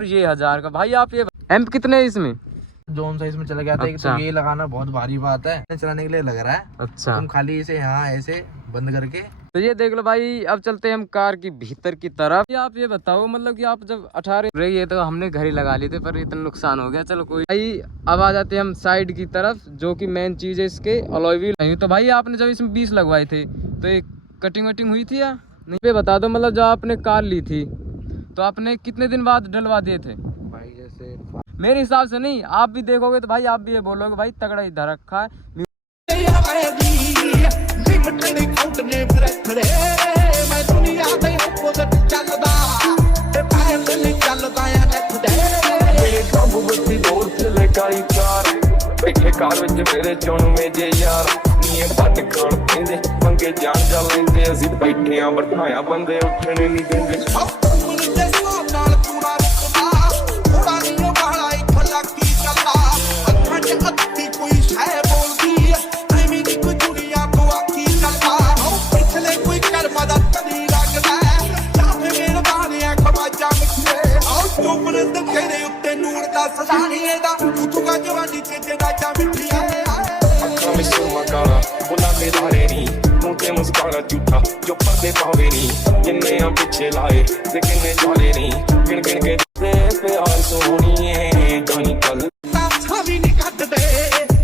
और ये 1000 का। भाई आप ये एम्प कितने है इसमें? जोन साइज में चला गया था। अच्छा। तो ये लगाना बहुत भारी बात है, चलाने के लिए लग रहा है। अच्छा, तुम खाली इसे यहाँ ऐसे बंद करके। तो ये देख लो भाई। अब चलते हैं हम कार की भीतर की तरफ। आप ये बताओ मतलब कि आप जब 18 रही है तो हमने घर ही लगा लिए थे, पर इतना नुकसान हो गया। चलो कोई भाई, अब आ जाते हैं हम साइड की तरफ, जो कि मेन चीज है इसके अलॉय व्हील। तो भाई आपने जब इसमें 20 लगवाए थे तो एक कटिंग वटिंग हुई थी या नहीं? पे बता दो, मतलब जब आपने कार ली थी तो आपने कितने दिन बाद डलवा दिए थे? भाई जैसे मेरे हिसाब से नहीं, आप भी देखोगे तो भाई आप भी ये बोलोगे भाई तगड़ा ही धर रखा है। कार मेरे चुनवे जे यार नीए बट खान पेंदे पंगे जान जा लेंदे असी बैठे आ बठाया बंदे उठने नहीं देंगे। मुस्कारा झूठा जो पर्दे पावे नहीं किन्ने पिछे लाए ते किन्ने जाले नहीं गिन गिन के प्यार सोहणीए जानी कल भी नहीं कटदे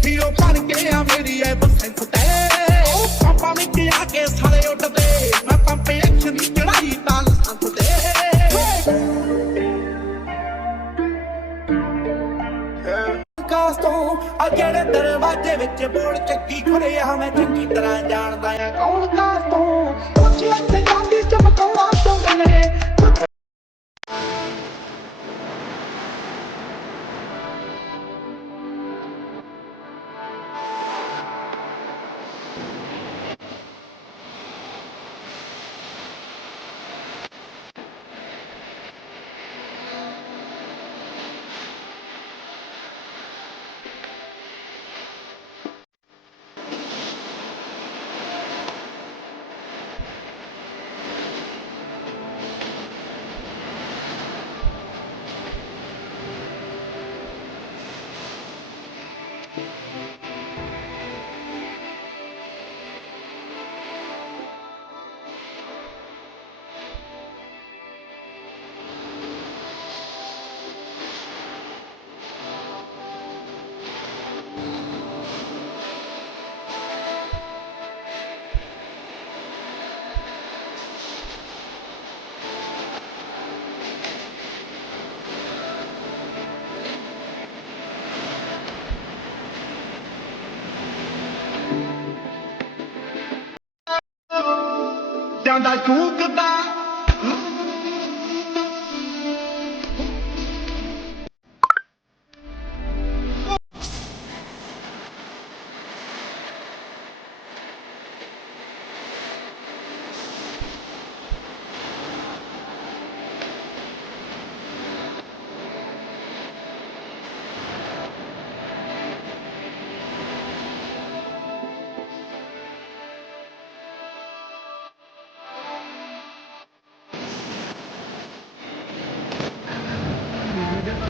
हीरो बन के आ मेरी है बसंत ते पापा में के आके साले उठदे मैं पंप एक्शन की चढ़ाई ताल संत ते अगेड़े दरवाजे विच बोल चक्की खुले मैं चंगी तरह जानदा है कौन कास तो कुछ ऐसे जाती चमकावा तो गले। ਜਾਂਦਾ ਚੂਕਦਾ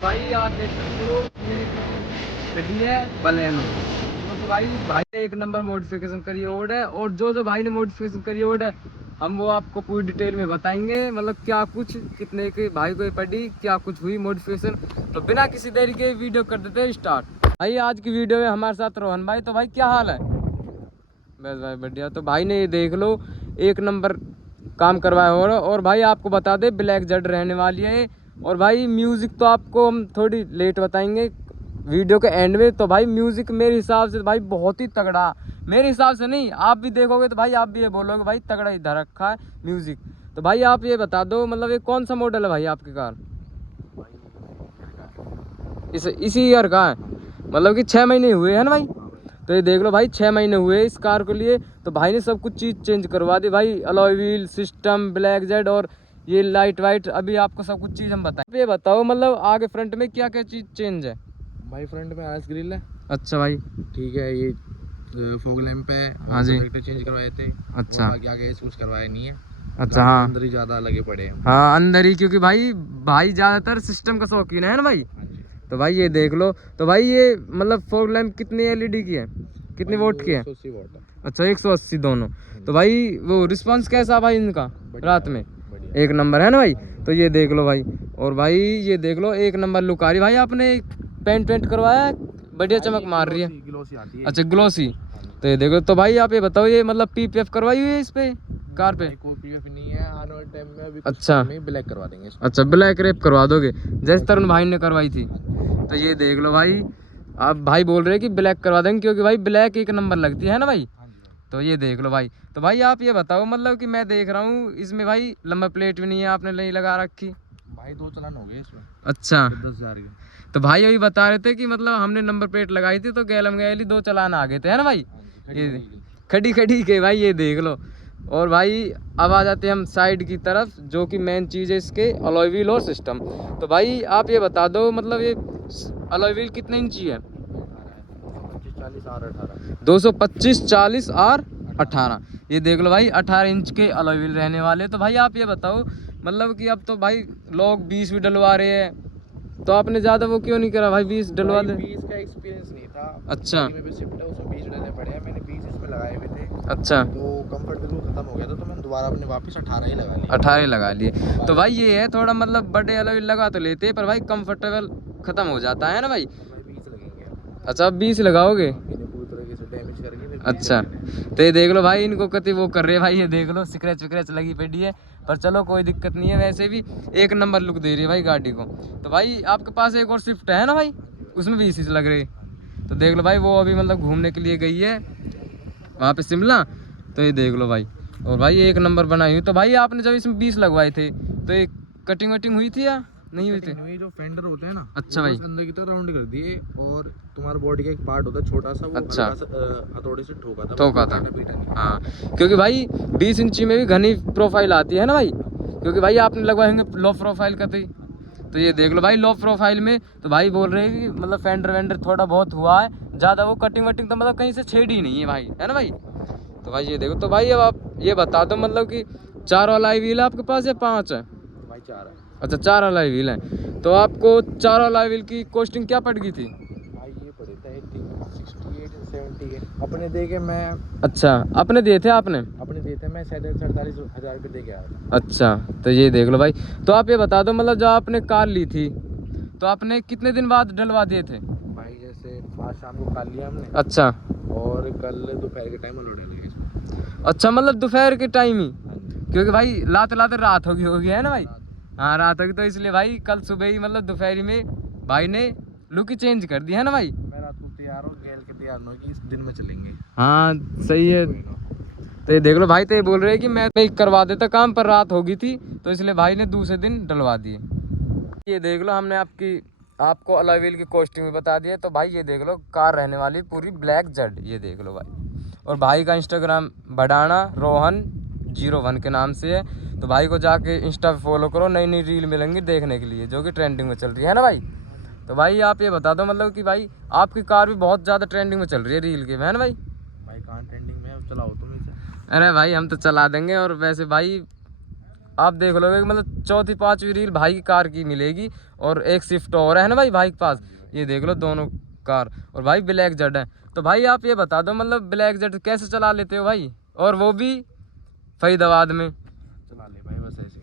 भाई आप देख सकते हो गड्डी है बलेनो। तो भाई ने एक नंबर मॉडिफिकेशन करी ओड है, और जो भाई ने मॉडिफिकेशन करी ओड है हम वो आपको पूरी डिटेल में बताएंगे, मतलब क्या कुछ कितने के भाई को पड़ी, क्या कुछ हुई मॉडिफिकेशन। तो बिना किसी देरी के वीडियो कर देते हैं स्टार्ट। भाई आज की वीडियो में हमारे साथ रोहन भाई। तो भाई क्या हाल है? बस भाई बढ़िया। तो भाई ने ये देख लो एक नंबर काम करवाया हो रहा। और भाई आपको बता दे ब्लैक जेड रहने वाली है। और भाई म्यूज़िक तो आपको हम थोड़ी लेट बताएंगे वीडियो के एंड में। तो भाई म्यूज़िक मेरे हिसाब से भाई बहुत ही तगड़ा, मेरे हिसाब से नहीं, आप भी देखोगे तो भाई आप भी ये बोलोगे भाई तगड़ा ही धर रखा है म्यूज़िक। तो भाई आप ये बता दो मतलब ये कौन सा मॉडल है भाई आपकी कार? इसी ईयर का है, मतलब कि 6 महीने हुए हैं ना भाई। तो ये देख लो भाई 6 महीने हुए इस कार को लिए। तो भाई ने सब कुछ चीज़ चेंज करवा दी भाई, alloy wheel system black Z और ये लाइट वाइट। अभी आपको सब कुछ चीज़ हम बताएं। ये बताओ मतलब आगे फ्रंट में क्या क्या चीज़ चेंज है? भाई फ्रंट में आइस ग्रिल है। अच्छा भाई ठीक है, ये फॉग लैंप है। हाँ जी, चेंज करवाए थे। अच्छा बाकी आगे कुछ करवाया नहीं है। अच्छा हाँ अंदर ही ज्यादा लगे पड़े हैं। हाँ अंदर ही, क्योंकि भाई भाई ज्यादातर सिस्टम का शौकीन है ना भाई। हाँ जी। तो भाई ये देख लो। तो भाई ये मतलब फॉग लैंप कितनी एलईडी की है, कितने वोट की है? 180 वोट है। अच्छा 180 दोनों। तो भाई वो रिस्पांस कैसा भाई इनका रात में? बढ़िया। एक नंबर है ना भाई। तो ये देख लो भाई, और भाई ये देख लो एक नंबर लुक आ रही। भाई आपने पेंट करवाया है, बढ़िया चमक मार रही है। ग्लोसी आती है। अच्छा ग्लोसी। तो ये देखो। तो भाई आप ये बताओ, ये मतलब पीपीएफ करवाई हुई है इस पे कार पे? कोई पीएफ नहीं है, आने वाले टाइम में अभी अच्छा ब्लैक करवा देंगे इसको। अच्छा ब्लैक रेप करवा दोगे, जैसे तरुण भाई ने करवाई थी। तो ये देख लो भाई, आप भाई बोल रहे हैं कि ब्लैक करवा देंगे, क्योंकि भाई ब्लैक एक नंबर लगती है ना भाई। तो ये देख लो भाई। तो भाई आप ये बताओ, मतलब कि मैं देख रहा हूँ इसमें भाई नंबर प्लेट भी नहीं है, आपने नहीं लगा रखी। भाई 2 चालान हो गए इसमें। अच्छा 10,000 के। तो भाई अभी बता रहे थे कि मतलब हमने नंबर प्लेट लगाई थी तो गैलम गैली 2 चालान आ गए थे, है ना भाई। ये खड़ी के भाई ये देख लो। और भाई अब आ जाते हैं हम साइड की तरफ, जो कि मेन चीज़ है इसके, अलॉय व्हील और सिस्टम। तो भाई आप ये बता दो, मतलब ये अलॉय व्हील कितने इंची है? 225 40 और 18। ये देख लो भाई 18 इंच के अलॉय व्हील रहने वाले। तो भाई आप ये बताओ, मतलब कि अब तो भाई लोग 20 भी डलवा रहे हैं, तो आपने ज़्यादा वो क्यों नहीं करा भाई? 20 डलवा दे। 20 का एक्सपीरियंस नहीं था। अच्छा में भी शिफ्ट है, उसमें 20 डालने पड़े हैं। मैंने 20 इसमें लगाए हुए थे, अच्छा तो कंफर्ट बिल्कुल खत्म हो गया था, तो मैंने दोबारा अपने वापस 18 ही लगा लिए। 18 लगा लिए। तो भाई ये है थोड़ा, मतलब बड़े अलॉय लगा तो लेते, पर भाई कंफर्टेबल खत्म हो जाता है ना भाई। भाई 20 लगेंगे। अच्छा अब 20 लगाओगे? इन्हें पूरी तरीके से डैमेज करके फिर 20 अच्छा लगाने। तो ये देख लो भाई, इनको कति वो कर रहे हैं भाई। ये देख लो स्क्रैच विक्रैच लगी पड़ी है, पर चलो कोई दिक्कत नहीं है। वैसे भी एक नंबर लुक दे रही है भाई गाड़ी को। तो भाई आपके पास एक और स्विफ्ट है ना भाई, उसमें भी इसी से लग रही। तो देख लो भाई, वो अभी मतलब घूमने के लिए गई है वहाँ पे शिमला। तो ये देख लो भाई, और भाई एक नंबर बनाई हुई। तो भाई आपने जब इसमें 20 लगवाए थे तो ये कटिंग वटिंग हुई थी या नहीं हुई थी? ये जो फेंडर होते हैं ना, अच्छा वो भाई। बस अंदर की तरफ राउंड कर दिए, और तुम्हारा बॉडी का एक पार्ट होता है छोटा सा, वो अच्छा। हल्का सा, हथौड़े से ठोका था। ठोका था। पीटा नहीं। हाँ क्योंकि भाई 20 इंची में भी घनी प्रोफाइल आती है ना भाई, क्योंकि भाई आपने लगवाए होंगे लो प्रोफाइल का थी। तो ये देख लो भाई लो प्रोफाइल में। तो भाई बोल रहे हैं कि मतलब फेंडर वेंडर थोड़ा बहुत हुआ है, ज़्यादा वो कटिंग वटिंग तो मतलब कहीं से छेड़ ही नहीं है भाई, है ना भाई। तो भाई ये देखो। तो भाई अब आप ये बता दो, मतलब कि 4 अलॉय व्हील है आपके पास या 5 है? भाई 4 है। अच्छा 4 अलॉय व्हील है। तो आपको 4 अलॉय व्हील की कॉस्टिंग क्या पड़ गई थी? भाई ये पड़े थे 68 70 के अपने दे के मैं। अच्छा अपने दिए थे आपने? अपने दिए थे मैं 47,000 रुपये दे के आया था। अच्छा तो ये देख लो भाई। तो आप ये बता दो, मतलब जो आपने कार ली थी तो आपने कितने दिन बाद डलवा दिए थे? भाई जैसे आज शाम को काट लिया हमने, अच्छा और कल दोपहर के टाइम लोड डालेंगे इसमें। अच्छा मतलब दोपहर के टाइम ही, क्योंकि भाई लाते लाते रात होगी है ना भाई। हाँ रात होगी, तो इसलिए भाई कल सुबह ही मतलब दोपहर में भाई ने लुक ही चेंज कर दी है ना भाई। मैं रात को तैयार हूँ, गैल के तैयार न हो कि इस दिन में चलेंगे। हाँ सही है। तो ये देख लो भाई, तो ये बोल रहे हैं कि मैं करवा देता काम, पर रात हो गई थी तो इसलिए भाई ने दूसरे दिन डलवा दिए। ये देख लो, हमने आपको अलॉय व्हील की कॉस्टिंग भी बता दी है। तो भाई ये देख लो, कार रहने वाली पूरी ब्लैक जेड। ये देख लो भाई, और भाई का इंस्टाग्राम बढ़ाना रोहन 01 के नाम से है। तो भाई को जाके इंस्टा पे फॉलो करो, नई नई रील मिलेंगी देखने के लिए, जो कि ट्रेंडिंग में चल रही है ना भाई। तो भाई आप ये बता दो, मतलब कि भाई आपकी कार भी बहुत ज़्यादा ट्रेंडिंग में चल रही है रील के में, है ना भाई। भाई कहाँ ट्रेंडिंग में, अब चलाओ तुम इसे। अरे भाई हम तो चला देंगे। और वैसे भाई आप देख लोगे, मतलब 4थी 5वीं रील भाई की कार की मिलेगी, और एक स्विफ्ट और है ना भाई भाई के पास। ये देख लो दोनों कार, और भाई ब्लैक जेड है। तो भाई आप ये बता दो, मतलब ब्लैक जेड कैसे चला लेते हो भाई, और वो भी फरीदाबाद में। चला ले भाई बस ऐसे।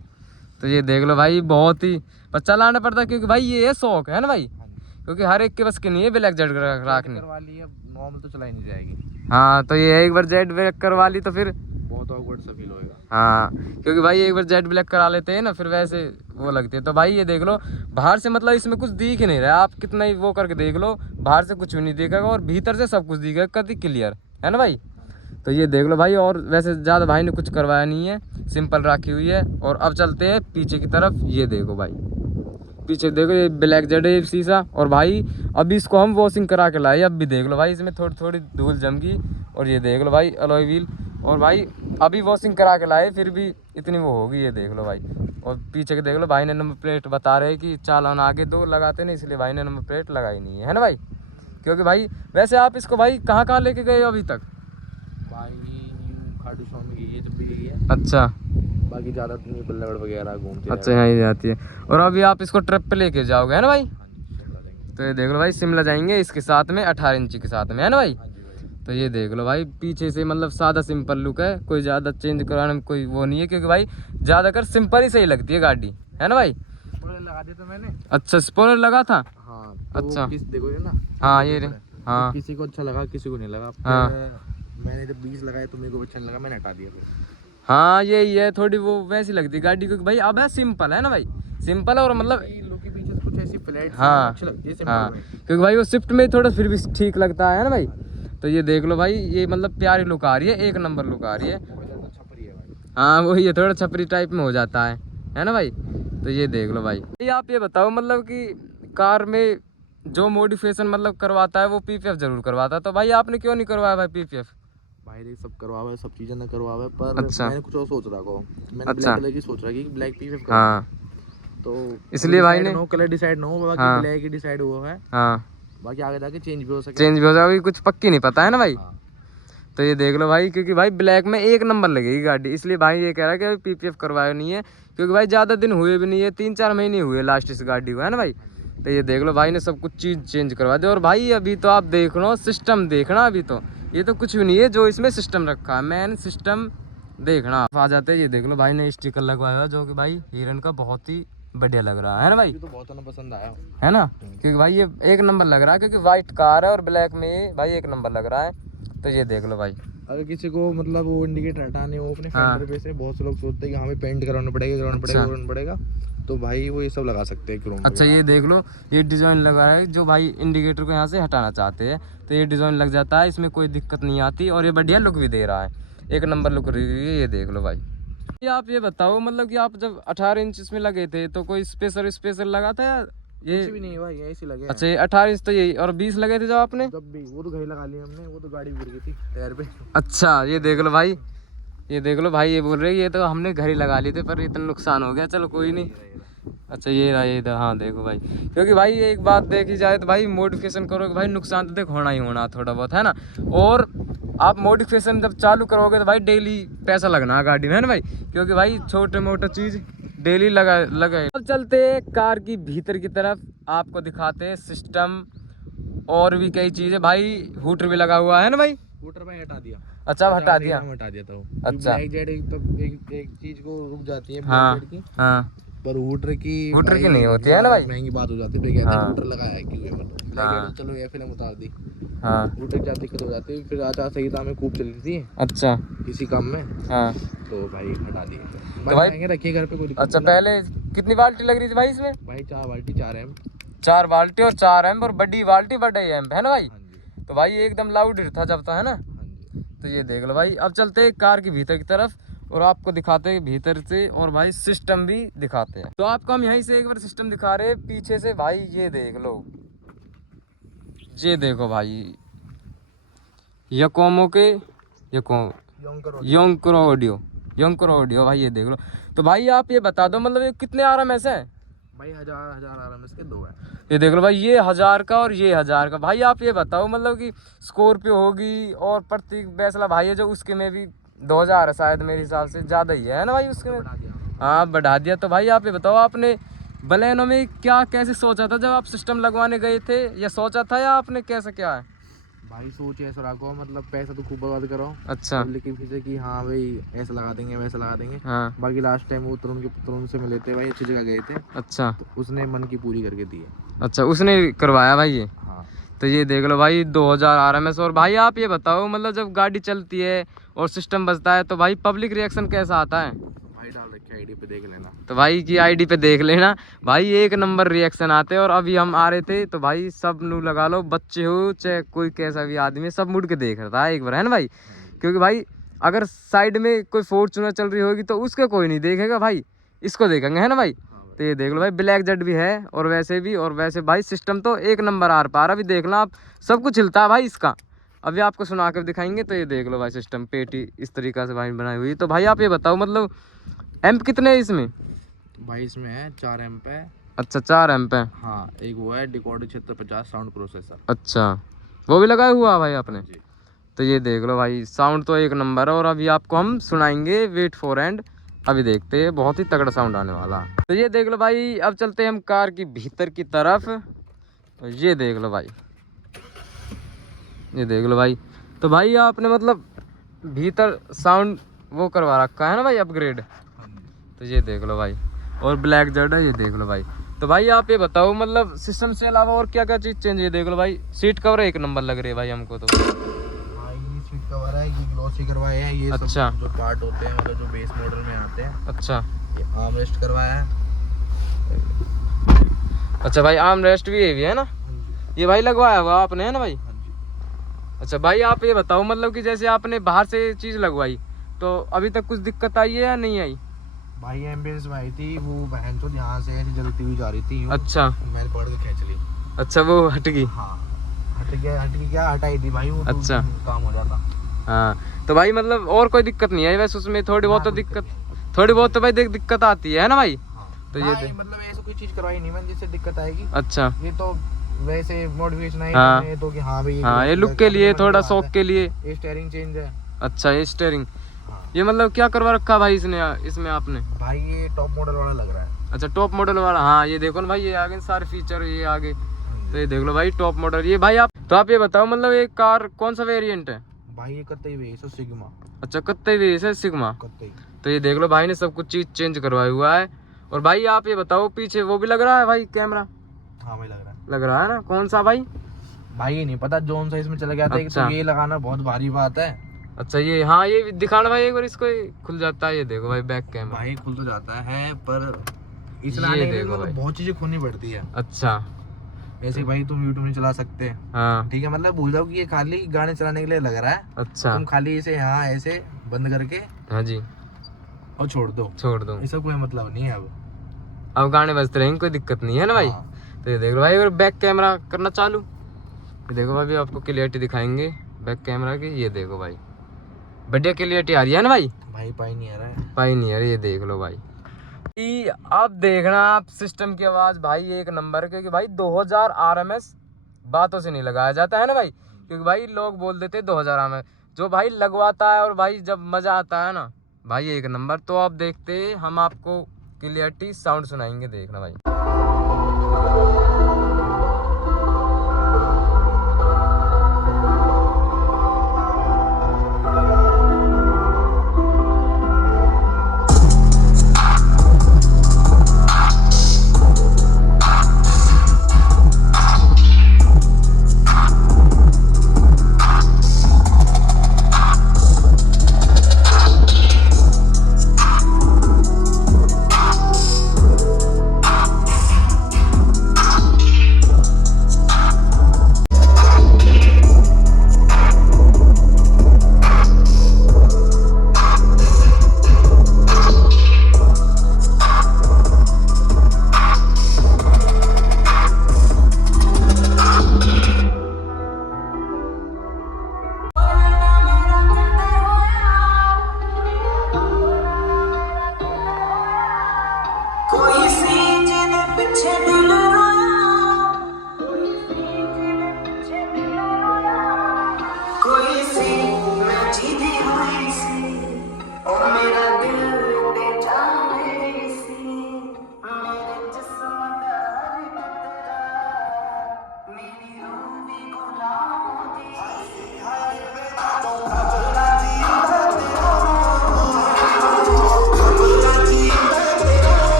तो ये देख लो भाई, बहुत ही पर चलाना पड़ता है, क्योंकि भाई ये है शौक है ना भाई, क्योंकि हर एक के बस की नहीं है ब्लैक जेड रखनी। करवा ली, अब नॉर्मल तो चलाई नहीं जाएगी। हाँ तो ये एक बार जेड ब्लैक करवा ली तो फिर बहुत ऑकवर्ड सा फील होएगा। हाँ, क्योंकि भाई एक बार जेड ब्लैक करा लेते हैं ना, फिर वैसे वो लगती है। तो भाई ये देख लो, बाहर से मतलब इसमें कुछ दिख ही नहीं रहा, आप कितना ही वो करके देख लो, बाहर से कुछ भी नहीं दिखेगा, और भीतर से सब कुछ दिखेगा कति क्लियर, है ना भाई। तो ये देख लो भाई, और वैसे ज़्यादा भाई ने कुछ करवाया नहीं है, सिंपल रखी हुई है। और अब चलते हैं पीछे की तरफ। ये देखो भाई, पीछे देखो, ये ब्लैक जेड है शीशा। और भाई अभी इसको हम वॉशिंग करा के लाए, अब भी देख लो भाई इसमें थोड़ी थोड़ी धूल जम गई। और ये देख लो भाई अलॉय व्हील, और भाई अभी वॉशिंग करा के लाए फिर भी इतनी वो होगी। ये देख लो भाई, और पीछे के देख लो, भाई ने नंबर प्लेट बता रहे हैं कि चालान आगे 2 लगाते नहीं, इसलिए भाई ने नंबर प्लेट लगाई नहीं है ना भाई। क्योंकि भाई वैसे आप इसको भाई कहाँ कहाँ लेके गए हो अभी तक? भाई न्यू खाटू स्वामी की ये जब भी गई है। अच्छा बाकी ज़्यादा बल्लड़ वगैरह घूमते अच्छा यहाँ ही जाती है। और अभी आप इसको ट्रिप पे लेके जाओगे है ना भाई? शिमला जाएंगे। तो ये देख लो भाई शिमला जाएंगे इसके साथ में 18 इंची के साथ में है ना भाई? हाँ जी भाई। तो ये देख लो भाई पीछे से मतलब सादा सिंपल लुक है, कोई ज़्यादा चेंज कराने में कोई वो नहीं है, क्योंकि भाई ज़्यादातर सिंपल ही सही लगती है गाड़ी है ना भाई? स्पॉइलर लगा दिया था मैंने। अच्छा स्पॉइलर लगा था? हाँ अच्छा। देखो ये ना। हाँ ये रे हाँ किसी को अच्छा लगा किसी को नहीं लगा। हाँ। मैंने जब 20 लगाए तो मेरे को अच्छा नहीं लगा, मैंने हटा दिया फिर। हाँ यही है, थोड़ी वो वैसी लगती है गाड़ी, क्योंकि भाई अब है सिंपल है ना भाई? सिंपल और मतलब लोग के पीछे कुछ ऐसी फ्लैट हाँ अच्छी लगती है हाँ, सिंपल में। क्योंकि भाई वो स्विफ्ट में थोड़ा फिर भी ठीक लगता है ना भाई? तो ये देख लो भाई ये मतलब प्यारी लुक आ रही है, एक नंबर लुक आ रही है। तो छपरी है भाई। हाँ वही है, थोड़ा छपरी टाइप में हो जाता है ना भाई? तो ये देख लो भाई। ये आप ये बताओ मतलब कि कार में जो मॉडिफिकेशन मतलब करवाता है वो पीपीएफ जरूर करवाता है, तो भाई आपने क्यों नहीं करवाया भाई पीपीएफ? भाई देख सब करवावा है, सब चीजें ना करवावा है, पर अच्छा। मैंने कुछ और सोच रहा को। मैंने अच्छा। ब्लैक कलर की सोच रहा कि ब्लैक पीपीएफ करूं। हाँ तो इसलिए भाई ने कलर डिसाइड ना हो, बाकी हाँ। ब्लैक ही डिसाइड हुआ है। हाँ बाकी आगे जाके चेंज भी हो सके। चेंज भी हो जाएगी, कुछ पक्की नहीं पता है ना भाई? हाँ। तो ये देख लो भाई, क्योंकि भाई ब्लैक में एक नंबर लगेगी गाड़ी, इसलिए भाई ये कह रहा है कि पीपीएफ करवाया नहीं है, क्योंकि भाई ज़्यादा दिन हुए भी नहीं है, 3-4 महीने हुए लास्ट इस गाड़ी को है ना भाई? तो ये देख लो भाई ने सब कुछ चीज़ चेंज करवा दी। और भाई अभी तो आप देख लो सिस्टम देखना, अभी तो ये तो कुछ भी नहीं है जो इसमें सिस्टम रखा है, मेन सिस्टम देखना। आप आ जाते हैं, ये देख लो भाई ने स्टिकर लगवाया है जो कि भाई हिरन का बहुत ही बढ़िया लग रहा है ना भाई? ये तो बहुत ना पसंद आया है ना? क्योंकि भाई ये एक नंबर लग रहा है, क्योंकि वाइट कार है और ब्लैक में भाई एक नंबर लग रहा है। तो ये देख लो भाई। अगर किसी को मतलब वो इंडिकेटर हटाने हो अपने हाँ। फेंडर पे से, बहुत से लोग सोचते हैं कि हमें पेंट कराना पड़ेगा अच्छा। कराना पड़ेगा, तो भाई वो ये सब लगा सकते हैं क्रोम पे। अच्छा ये देख लो ये डिज़ाइन लगा है, जो भाई इंडिकेटर को यहाँ से हटाना चाहते हैं तो ये डिज़ाइन लग जाता है, इसमें कोई दिक्कत नहीं आती और ये बढ़िया लुक भी दे रहा है, एक नंबर लुक रही है। ये देख लो भाई। ये आप ये बताओ मतलब कि आप जब 18 इंच इसमें लगे थे तो कोई स्पेशल लगा था या ये? कुछ भी नहीं भाई, ऐसे लगे। अच्छा ये 18 इंच तो यही, और 20 लगे थे जब आपने? जब भी वो तो घड़ी लगा लिया हमने, वो तो गाड़ी गिर गई थी टायर पे। अच्छा ये देख लो भाई, ये देख लो भाई, ये बोल रहे ये तो हमने घर ही लगा लिए थे पर इतना नुकसान हो गया, चलो कोई नहीं। अच्छा ये रहा ये इधर, हाँ देखो भाई, क्योंकि भाई एक बात देखी जाए तो भाई मॉडिफिकेशन करोगे भाई नुकसान तो देखो होना ही होना थोड़ा बहुत है ना। और आप मॉडिफिकेशन जब चालू करोगे तो भाई डेली पैसा लगना है गाड़ी में है ना भाई, क्योंकि भाई छोटे मोटे चीज़ डेली लगा। अब चलते कार की भीतर की तरफ, आपको दिखाते हैं सिस्टम और भी कई चीज़ें। भाई हूटर भी लगा हुआ है ना भाई? स्कूटर में हटा दिया। अच्छा अब हटा दिया। हटा दिया था वो। अच्छा। ब्लैक जेट एक चीज को रुक जाती है हाँ ब्लैक जेट की, हाँ पर हूटर की नहीं होती है ना भाई? महंगी बात हो जाती है। फिर कहते हैं हाँ। हूटर लगाया है क्यों? ब्लैक हाँ। जेट चलो ये फिल्म उतार दी, हाँ हूटर की ज्यादा दिक्कत हो जाती है। फिर आचार संहिता में खूब चली थी अच्छा किसी काम में, हाँ तो भाई हटा दिए। तो भाई महंगे रखिए घर पे, कोई दिक्कत अच्छा नहीं। पहले कितनी बाल्टी लग रही थी भाई इसमें? भाई 4 बाल्टी 4 एम। 4 बाल्टी और 4 एम्प, और बड़ी बाल्टी बड़े एम्प है ना भाई? हाँ जी तो भाई एकदम लाउड था जब था है ना? हाँ जी। तो ये देख लो भाई। अब चलते हैं कार की भीतर की तरफ और आपको दिखाते हैं भीतर से, और भाई सिस्टम भी दिखाते हैं। तो आपको हम यहीं से एक बार सिस्टम दिखा रहे हैं पीछे से भाई। ये देख लो, ये देखो भाई यकोमो के योंकर ऑडियो भाई, ये देख लो। तो भाई आप ये बता दो मतलब ये कितने RMS है? भाई 1000 RMS के 2 है। ये देख लो भाई, ये 1000 का और ये 1000 का। भाई आप ये बताओ मतलब कि स्कॉर्पियो होगी और प्रतीक बैसला भाई है जो उसके में भी 2000 है शायद, मेरे हिसाब से ज़्यादा ही है ना भाई उसके में? बढ़ा दिया। हाँ बढ़ा दिया। तो भाई आप ये बताओ आपने बलेनो में क्या कैसे सोचा था जब आप सिस्टम लगवाने गए थे, या सोचा था या आपने कैसे क्या है? भाई सोच ऐसा रखो, मतलब पैसा तो खूब बर्बाद करो अच्छा लेकिन फिर से कि हाँ भाई ऐसा लगा देंगे वैसा लगा देंगे। हाँ बाकी लास्ट टाइम वो तरुण से मिले थे भाई, अच्छी जगह गए थे, अच्छा तो उसने मन की पूरी करके दी है। अच्छा उसने करवाया भाई ये? हाँ तो ये देख लो भाई 2000 RMS। और भाई आप ये बताओ मतलब जब गाड़ी चलती है और सिस्टम बजता है तो भाई पब्लिक रिएक्शन कैसा आता है? भाई डाल रखे आईडी पे, देख लेना। तो भाई की आईडी पे देख लेना भाई, एक नंबर रिएक्शन आते हैं। और अभी हम आ रहे थे तो भाई सब नू लगा लो, बच्चे हो चाहे कोई कैसा भी आदमी, सब मुड़ के देख रहा था एक बार है ना भाई? क्योंकि भाई अगर साइड में कोई फॉर्च्यूनर चल रही होगी तो उसको कोई नहीं देखेगा भाई, इसको देखेंगे है ना भाई? तो ये देख लो भाई ब्लैक जेट भी है और वैसे भी, और वैसे भाई सिस्टम तो एक नंबर आर पार। अभी देख लो आप, सब कुछ हिलता है भाई इसका, अभी आपको सुना कर दिखाएंगे। तो ये देख लो भाई सिस्टम पेटी इस तरीक़ा से भाई बनाई हुई। तो भाई आप ये बताओ मतलब एम्प कितने है इसमें? भाई इसमें है 4 एम्प है। अच्छा 4 एम्प है। हाँ एक वो है डिकोड 650 साउंड प्रोसेसर। अच्छा वो भी लगाया हुआ है भाई आपने? जी। तो ये देख लो भाई साउंड तो एक नंबर है। और अभी आपको हम सुनाएंगे, वेट फॉर एंड, अभी देखते हैं, बहुत ही तगड़ा साउंड आने वाला। तो ये देख लो भाई, अब चलते हैं हम कार की भीतर की तरफ। तो ये देख लो भाई, ये देख लो भाई। तो भाई आपने मतलब भीतर साउंड वो करवा रखा है ना भाई, अपग्रेड। तो ये देख लो भाई, और ब्लैक जेड है, ये देख लो भाई। तो भाई आप ये बताओ मतलब सिस्टम से अलावा और क्या क्या चीज़ चेंज है। देख लो भाई, सीट कवर एक नंबर लग रही है भाई हमको तो। सीट कवर है, ये ग्लॉसी करवाए हैं, ये अच्छा। सब जो पार्ट होते हैं मतलब जो बेस मॉडल में आते हैं। अच्छा, ये आर्म रेस्ट करवाया है। अच्छा भाई, आर्म रेस्ट भी है ना, ये भाई लगवाया हुआ आपने है ना भाई। अच्छा भाई आप ये बताओ मतलब कि जैसे आपने बाहर से चीज़ लगवाई तो अभी तक कुछ दिक्कत आई है या नहीं आई। भाई एम्बुलेंस में आई थी, वो बहन चोद यहाँ से ऐसे जलती हुई जा रही थी। अच्छा, मैंने पकड़ के खींच ली। अच्छा वो हट गई। हाँ हट गई क्या, हटाई थी भाई वो। अच्छा। तो काम हो जाता। हाँ तो भाई मतलब और कोई दिक्कत नहीं है वैसे उसमें, थोड़ी बहुत तो दिक्कत, थोड़ी बहुत तो भाई दिक्कत आती है ना भाई। तो ये मतलब ऐसा कोई चीज करवाई नहीं मैंने जिससे दिक्कत आएगी। अच्छा, ये तो वैसे मॉडिफिकेशन है। हाँ। ये तो कि हाँ भाई, हाँ ये लुक के लिए, थोड़ा शौक के लिए। ये स्टीयरिंग चेंज है। अच्छा, ये स्टीयरिंग, हाँ। ये मतलब क्या करवा रखा भाई इसने, इसमें आपने। भाई ये टॉप मॉडल वाला लग रहा है। अच्छा टॉप मॉडल वाला, हाँ ये देखो ना भाई, ये आगे सारे फीचर ये आगे। तो ये देख लो भाई टॉप मॉडल ये भाई। आप तो आप ये बताओ मतलब ये कार कौन सा वेरिएंट है। भाई ये कत्ते भी है सिग्मा। अच्छा कत्ते भी है सिग्मा। कत्ते। तो ये देख लो भाई ने सब कुछ चीज चेंज करवाया हुआ है। और भाई आप ये बताओ पीछे वो भी लग रहा है भाई कैमरा। हाँ भाई लग रहा है। लग रहा है ना, कौन सा भाई। भाई ये नहीं पता जोन सा इसमें चला गया था। अच्छा। तो ये लगाना बहुत भारी बात है। अच्छा ये, हाँ ये दिखाना भाई एक बार इसको, खुल जाता है। ये देखो भाई बैक कैमरा। भाई खुल तो जाता है पर इस ये लाने के लिए देखो मतलब भाई। बहुत चीजें खोनी पड़ती है। अच्छा ऐसे भाई तुम यूट्यूब नहीं चला सकते। हाँ। ठीक है, मतलब भूल जाओ कि ये खाली गाने चलाने के लिए लग रहा है। अच्छा तुम खाली इसे यहाँ ऐसे बंद करके हाँ जी, और छोड़ दो। छोड़ दो, इसका कोई मतलब नहीं है अब गाने बजते रहेंगे, कोई दिक्कत नहीं है ना भाई। हाँ। तो ये देख लो भाई, और बैक कैमरा करना चालू। ये देखो भाई आपको क्लियरिटी दिखाएंगे बैक कैमरा की। ये देखो भाई बढ़िया क्लियरिटी आ रही है ना भाई। भाई पाई नहीं आ रहा है। पाई नहीं यार, ये देख लो भाई। अब देखना आप सिस्टम की आवाज़ भाई एक नंबर, क्योंकि भाई 2000 RMS बातों से नहीं लगाया जाता है ना भाई। क्योंकि भाई लोग बोल देते 2000 RMS, जो भाई लगवाता है और भाई जब मज़ा आता है ना भाई एक नंबर। तो आप देखते हम आपको क्लियरिटी साउंड सुनाएंगे, देखना भाई।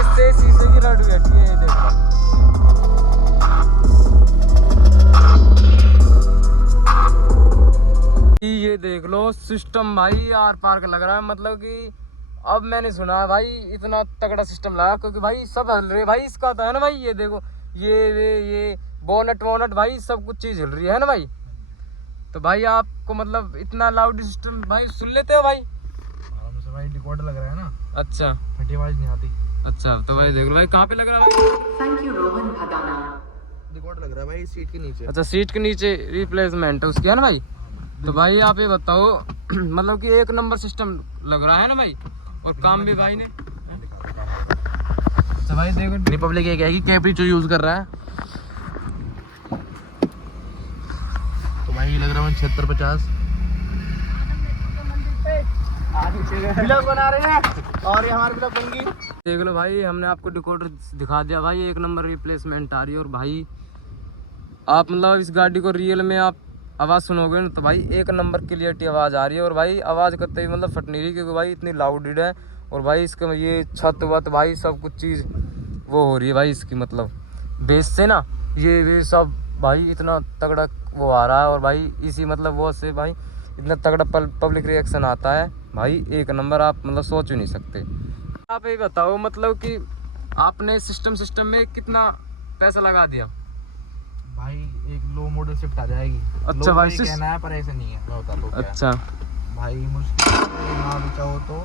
बेस से शीशे की रड बैठी है, ये देख लो। ये देख लो सिस्टम भाई आर पार का लग रहा है, मतलब कि अब मैंने सुना है भाई इतना तगड़ा सिस्टम लगा, क्योंकि भाई सब हिल रही है भाई इसका तो है ना भाई। ये देखो ये बोनट वोनट भाई सब कुछ चीज हिल रही है ना भाई। तो भाई आपको मतलब इतना लाउड सिस्टम भाई सुन लेते हो भाई? आराम से भाई, रिकॉर्ड लग रहा है ना। अच्छा फटी आवाज नहीं आती। अच्छा तो भाई देख लो भाई कहाँ पे लग रहा है भाई? Thank you, Rohan Bhadana. Record लग रहा है भाई सीट के नीचे। अच्छा सीट के नीचे रिप्लेसमेंट है उसकी, है ना भाई? तो भाई आप ये बताओ मतलब कि एक नंबर सिस्टम लग रहा है ना भाई, और काम भी भाई ने। तो भाई देखो रिपब्लिक ये कहेगी कैप्रीचो यूज कर रहा है। तो भाई लग रहा है 7650 ब्लॉग बना रहे हैं, और ये हमारे ब्लॉग बन गई। देख लो भाई हमने आपको डिकोडर दिखा दिया भाई, एक नंबर रिप्लेसमेंट आ रही है। और भाई आप मतलब इस गाड़ी को रियल में आप आवाज़ सुनोगे ना तो भाई एक नंबर क्लियरिटी आवाज़ आ रही है। और भाई आवाज़ करते ही मतलब फट नहीं रही, क्योंकि भाई इतनी लाउड है। और भाई इसका ये छत वत भाई सब कुछ चीज़ वो हो रही है भाई इसकी, मतलब बेस से ना ये सब भाई इतना तगड़ा वो आ रहा है। और भाई इसी मतलब वो से भाई इतना तगड़ा पब्लिक रिएक्शन आता है भाई, एक नंबर आप मतलब सोच भी नहीं सकते। आप ये बताओ मतलब कि आपने सिस्टम में कितना पैसा लगा दिया? भाई एक लो मॉडल शिफ्ट आ जाएगी। अच्छा लो भाई, ये कहना है पर ऐसे नहीं है, मैं बता दूं क्या है। अच्छा भाई मुश्किल ना भी चाहो तो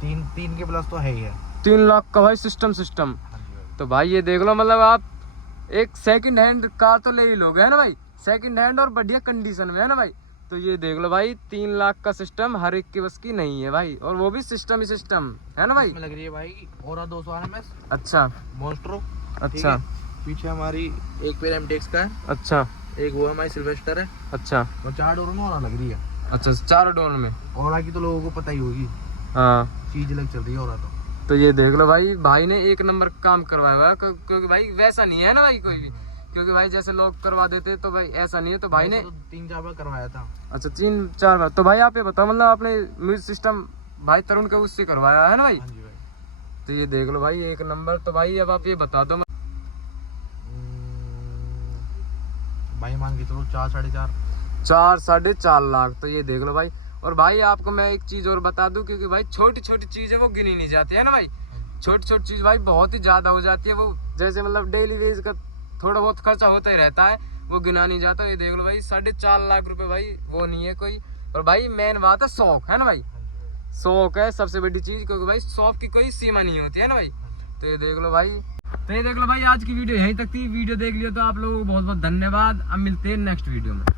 तीन के प्लस तो है ही है। 3 लाख का भाई सिस्टम। हाँ जी भाई। तो भाई ये देख लो मतलब आप एक सेकंड हैंड कार तो ले ही लोगे, है ना भाई? सेकंड हैंड और बढ़िया कंडीशन में, है ना भाई? तो ये देख लो भाई 3 लाख का सिस्टम हर एक की बस की नहीं है भाई, और वो भी सिस्टम ही सिस्टम, है ना भाई? इसमें लग रही है भाई ओरा 200 RMS अच्छा मोस्ट्रो। अच्छा पीछे हमारी एक पेयर एमटेक्स का है, अच्छा एक वो हमारी सिल्वेस्टर है, अच्छा और 4 डोर में ओरा लग रही है। अच्छा 4 डोर में। ओरा की तो लोगों को पता ही होगी, हाँ चीज अलग चल रही है ओरा तो ये देख लो भाई ने एक नंबर काम करवाया हुआ है, क्योंकि भाई वैसा नहीं है ना भाई कोई भी, क्योंकि भाई जैसे लोग करवा देते तो भाई ऐसा नहीं है। तो भाई ने तो 3-4 बार करवाया था। अच्छा 3-4 बार। तो भाई आप ये बताओ मतलब आपने म्यूजिक सिस्टम भाई तरुण के उससे करवाया है ना भाई? हाँ जी भाई। तो ये देख लो भाई एक नंबर। तो भाई अब आप ये बता दो भाई मान के चलो 4-4.5 4-4.5 लाख। तो ये देख लो भाई। और भाई आपको मैं एक चीज और बता दूं, क्योंकि भाई छोटी छोटी चीजें वो गिनी नहीं जाती है ना भाई, छोटी छोटी चीज भाई बहुत ही ज्यादा हो जाती है। वो जैसे मतलब डेली वेज का थोड़ा बहुत खर्चा होता ही रहता है, वो गिना नहीं जाता। ये देख लो भाई 4.5 लाख रुपए भाई वो नहीं है कोई। और भाई मेन बात है शौक, है ना भाई? शौक है सबसे बड़ी चीज, क्योंकि भाई शौक की कोई सीमा नहीं होती है ना भाई। तो ये देख लो भाई, तो ये देख लो भाई आज की वीडियो यहीं तक थी। वीडियो देख लियो तो आप लोगों को बहुत बहुत धन्यवाद। अब मिलते हैं नेक्स्ट वीडियो में।